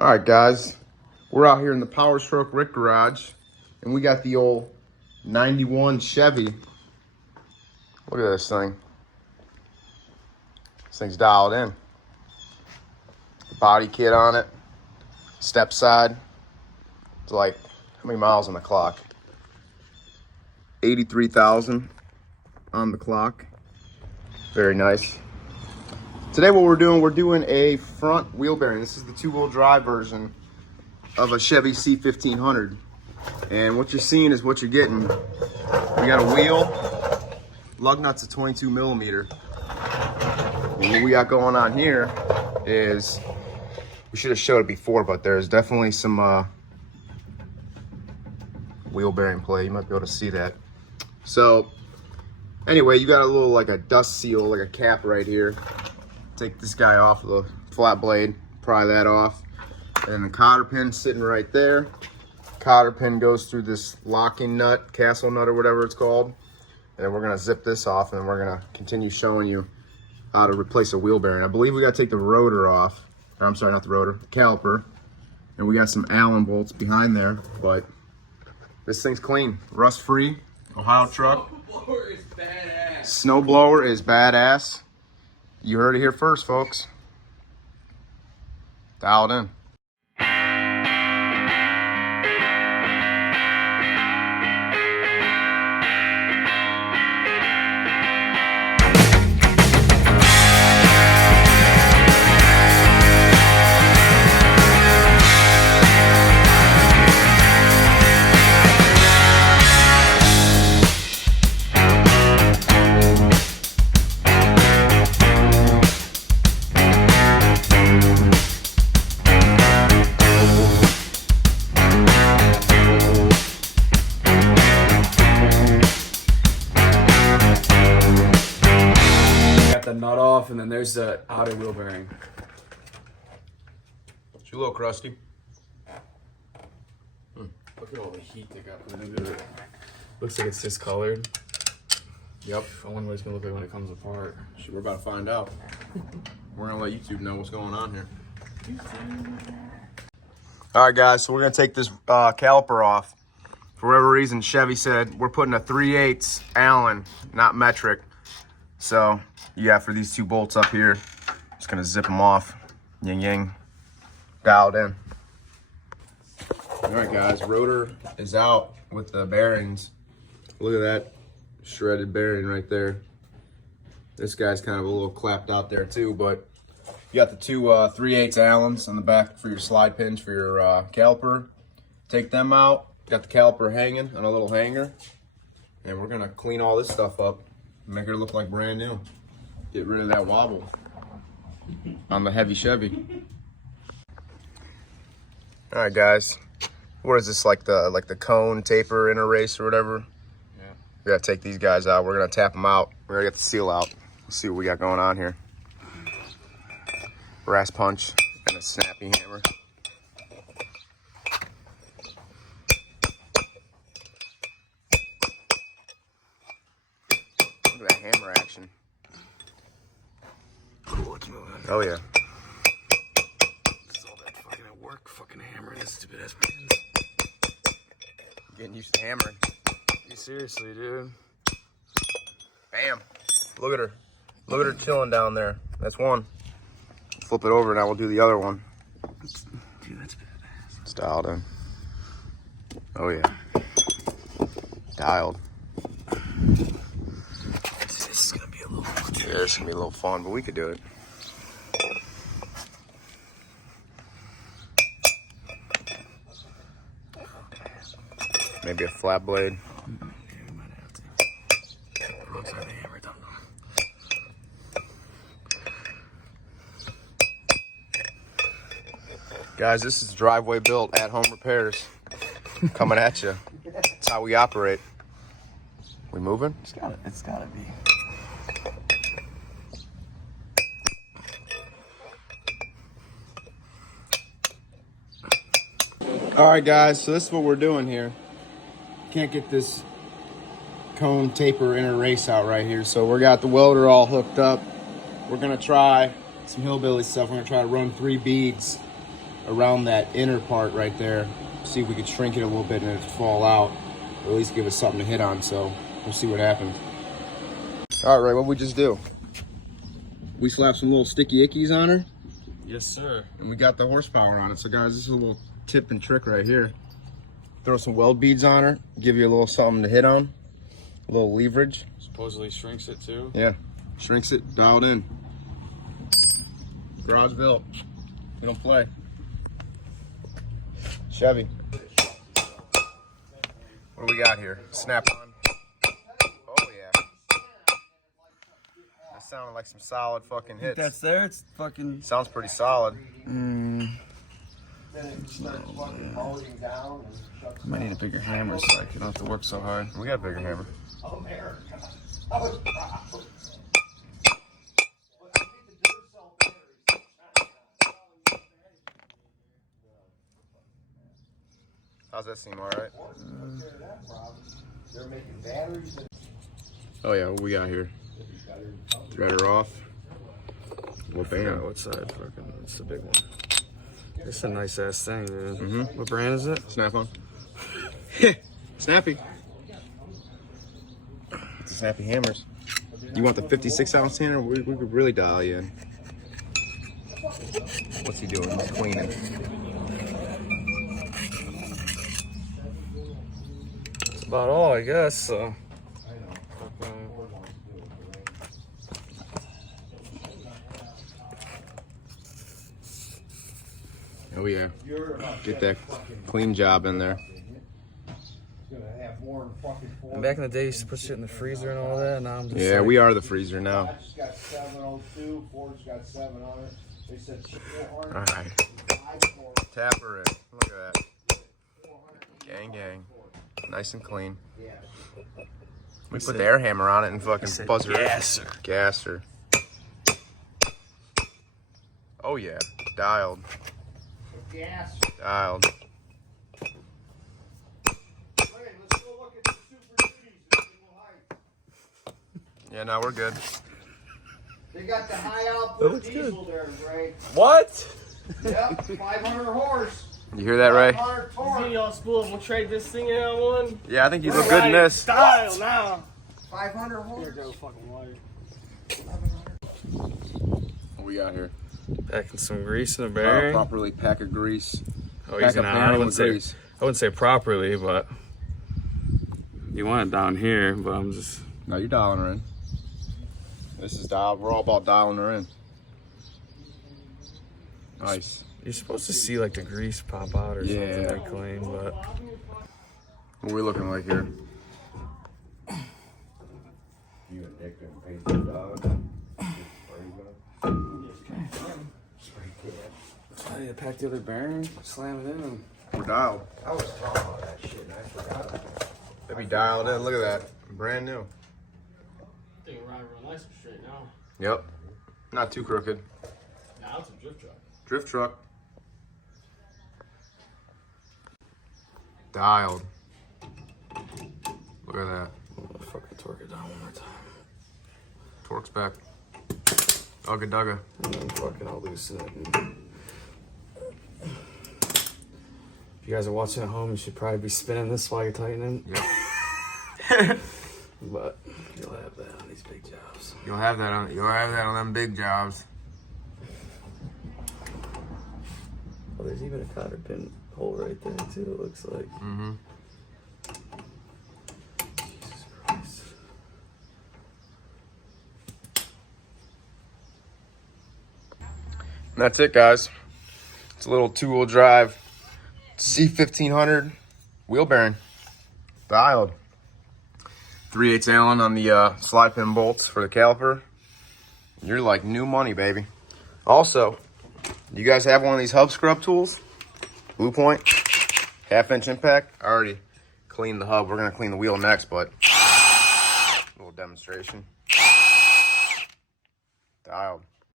All right, guys, we're out here in the Powerstrokerick garage, and we got the old 91 Chevy. Look at this thing. This thing's dialed in. Body kit on it, step side. It's like, how many miles on the clock? 83,000 on the clock. Very nice. Today what we're doing a front wheel bearing. This is the two-wheel drive version of a Chevy C1500. And what you're seeing is what you're getting. We got a wheel, lug nuts are 22 millimeter. And what we got going on here is, we should have showed it before, but there's definitely some wheel bearing play. You might be able to see that. So anyway, you got a little, like a dust seal, like a cap right here. Take this guy off with a flat blade, pry that off. And the cotter pin sitting right there. Cotter pin goes through this locking nut, castle nut or whatever it's called. And then we're gonna zip this off, and we're gonna continue showing you how to replace a wheel bearing. I believe we gotta take the rotor off. Or I'm sorry, not the rotor, the caliper. And we got some Allen bolts behind there, but this thing's clean, rust free, Ohio truck. Snowblower is badass. Snowblower is badass. You heard it here first, folks. Dialed in. The nut off, and then there's the outer wheel bearing. She a little crusty. Look at all the heat they got put into it. Looks like it's discolored. Yep. I wonder what it's gonna look like when it comes apart. Shit, we're about to find out. We're gonna let YouTube know what's going on here. All right, guys, so we're gonna take this caliper off. For whatever reason, Chevy said we're putting a 3/8 Allen, not metric. So yeah, for these two bolts up here, just gonna zip them off. Yin yang, dialed in. All right, guys, rotor is out with the bearings. Look at that shredded bearing right there. This guy's kind of a little clapped out there too, but you got the two 3/8 Allens on the back for your slide pins for your caliper. Take them out. Got the caliper hanging on a little hanger, and we're gonna clean all this stuff up, make it look like brand new. Get rid of that wobble on the heavy Chevy. All right, guys. What is this, like the cone taper inner race or whatever? Yeah. We gotta take these guys out. We're gonna tap them out. We're gonna get the seal out. Let's see what we got going on here. Brass punch and a snappy hammer. Look at that hammer action. Cool, it's moving. Oh yeah. It's all that fucking at work, fucking hammering this stupid ass pins. Getting used to hammering. Seriously, dude. Bam. Look at her. Look at her chilling down there. That's one. Flip it over, now we'll do the other one. Dude, that's badass. It's dialed in. Oh yeah. Dialed. This is gonna be a little. Yeah, it's gonna be a little fun, but we could do it. Maybe a flat blade. Yeah, we might have to. It looks like the hammer done them. Guys, this is driveway built at-home repairs. Coming at you. That's how we operate. We moving? It's gotta be. All right, guys, so this is what we're doing here. Can't get this cone taper inner race out right here, so we got the welder all hooked up. We're gonna try some hillbilly stuff. We're gonna try to run 3 beads around that inner part right there. See if we could shrink it a little bit and it'd fall out. Or at least give us something to hit on, so we'll see what happens. All right, what we just do? We slap some little sticky ickies on her. Yes, sir. And we got the horsepower on it. So guys, this is a little tip and trick right here. Throw some weld beads on her, give you a little something to hit on. A little leverage. Supposedly shrinks it too. Yeah, shrinks it, dialed in. Garage built. We don't play. Chevy. What do we got here? Snap on. Oh yeah. That sounded like some solid fucking hits. That's there. It's fucking. Sounds pretty solid. I might need a bigger hammer so I don't have to work so hard. We got a bigger hammer. How's that seem? All right. Oh yeah, what we got here? Thread her off. Well, bam. What side? Fucking. It's the big one. It's a nice ass thing, man. Mm-hmm. What brand is it? Snap on. Snappy. It's the Snappy hammers. You want the 56 ounce hammer? We could really dial you in. What's he doing? He's cleaning. That's about all, I guess. So. Oh yeah. Get that clean job in there. And back in the day, you used to put shit in the freezer and all that. And now I'm just Yeah, like, we are the freezer now. Got 702, Ford's got 7 on it. They said All right. Tap her in. Look at that. Gang, gang. Nice and clean. We put the air hammer on it and fucking buzz her. Gas her. Oh yeah. Dialed. gas. Dialed. Okay, let's go look at the Super Duties at single height. Yeah, no, we're good. They got the high output diesel there, Ray. What? Yep, 500 horse. You hear that, Ray? 500 torque. Y'all school, we'll trade this thing in on one. Yeah, I think you look good in this. Style now. 500 horse. Here go fucking wire. What we got here? Packing some grease in a bearing. Properly pack of grease. Oh, Pack he's a not. bearing with grease. I wouldn't say properly, but you want it down here. But I'm just. No, you're dialing her in. This is dialed. We're all about dialing her in. Nice. You're supposed to see like the grease pop out or something, Yeah. they claim, but What are we looking like here? You addicted and paid the dog. I need to pack the other bearing, slam it in. We're dialed. I was talking about that shit and I forgot. That'd be dialed in. Look at that. Brand new. I think we're riding real nice and straight now. Yep. Not too crooked. Now it's a drift truck. Drift truck. Dialed. Look at that. I'll fucking torque it down one more time. Torque's back. Ugga dugga. And then fucking I'll loosen it. If you guys are watching at home, you should probably be spinning this while you're tightening. Yep. But you'll have that on these big jobs. You'll have that on them big jobs. Oh, there's even a cotter pin hole right there too, it looks like. Mm-hmm. Jesus Christ. And that's it, guys. It's a little two-wheel drive C1500 wheel bearing. Dialed. 3/8 Allen on the slide pin bolts for the caliper. You're like new money, baby. Also, you guys have one of these hub scrub tools? Blue Point, 1/2 inch impact. I already cleaned the hub. We're gonna clean the wheel next, but a little demonstration. Dialed.